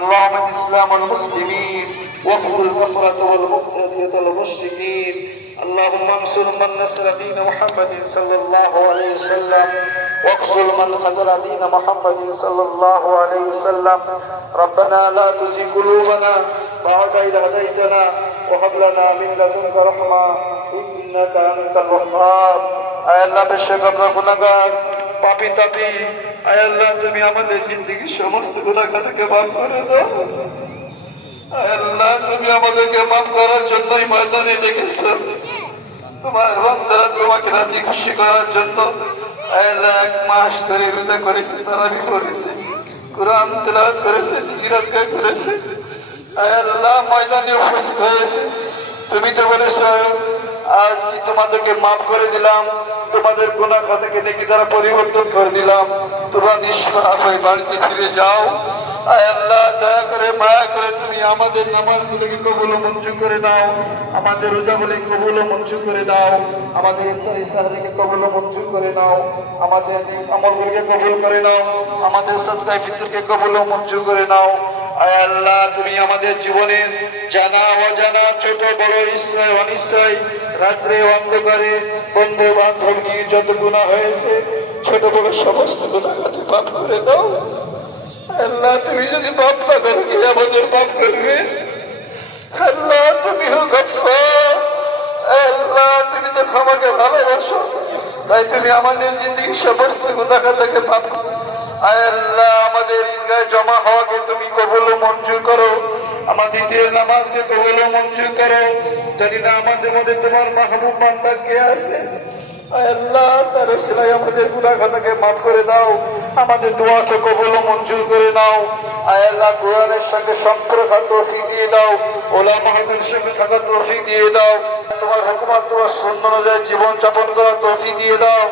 اللهم الإسلام والمسلمين واخذل الكفرة والمبتدئة والمشركين. اللهم انصر من نصر دين محمد صلى الله عليه وسلم واخذل من خذل دين محمد صلى الله عليه وسلم. ربنا لا تزغ قلوبنا بعد إذ هديتنا وهب لنا من لدنك رحمة إنك أنت الوهاب. আয় আল্লাহ, বেশক আমরা গুনাহগার, পাপী তাপী। আয় আল্লাহ, তুমি আমাদের জিন্দেগির সমস্ত গুনাহ খাতাকে মাফ করে দাও। আয় আল্লাহ, তুমি আমাদেরকে মাফ করার জন্যই ময়দানে ডেকেছো, তোমার বান্দারা তোমাকে রাজি খুশি করার জন্য। আয় আল্লাহ, 1 মাস ধরে রোজা করেছি, তারাবি পড়েছি, কুরআন তেলাওয়াত করেছি, জিকির আজকার করেছি। আয় আল্লাহ, ময়দানে উপস্থিত হয়েছে। তুমি তো বলেছ আজ কি তোমাদেরকে মাফ করে দিলাম, তোমাদের গুনাহ খাতাকে দেখে তারা পরিবর্তন করে দিলাম, তোমরা নিষ্পাপ হয়ে বাড়িতে ফিরে যাও। আয় আল্লাহ, দয়া করে মায়া করে তুমি আমাদের নামাজগুলোকে কবুল ও মঞ্জুর করে দাও, আমাদের রোজাগুলোকে কবুল ও মঞ্জুর করে দাও, আমাদের ইফতারি সাহরিকে কবুল ও মঞ্জুর করে নাও, আমাদের আমলগুলোকে কবুল করে নাও, আমাদের সদকা ফিতরকে কবুল ও মঞ্জুর করে নাও। আয় আল্লাহ, তুমি আমাদের জীবনের জানা অজানা, ছোট বড়, ইচ্ছায় অনিচ্ছায়, রাত্রে অন্ধকারে, বন্ধু বান্ধব নিয়ে যত গুনাহ হয়েছে, ছোট বড় সমস্ত গুনাহ খাতে মাফ করে দাও। আল্লাহ, তুমি যদি মাফ না করো, কে আমাদের মাফ করবে? আল্লাহ, তুমি হো গফফার। আল্লাহ, তুমি তো আমাকে ভালোবাসো, তাই তুমি আমাদের জিন্দেগির সমস্ত গুনাহ খাতাকে মাফ করো। আয় আল্লাহ, আমাদের ঈদগাহে জমা হওয়াকে তুমি কবুল ও মঞ্জুর করো, আমাদের ঈদের নামাজকে কবুল ও মঞ্জুর করো। জানি না আমাদের মধ্যে তোমার মাহবুব বান্দা কে আছে। আয় আল্লাহ, তার ওসিলায় আমাদের গুনাহ খাতাকে মাফ করে দাও, আমাদের দোয়াকে কবুল ও মঞ্জুর করে নাও। আয় আল্লাহ, কোরআনের সঙ্গে সম্পর্ক তৌফিক দিয়ে দাও, উলামাদের সঙ্গে থাকার তৌফিক দিয়ে দাও, তোমার হুকুমত তোমার সুন্নাহ অনুযায়ী জীবন যাপন করার তৌফিক দিয়ে দাও।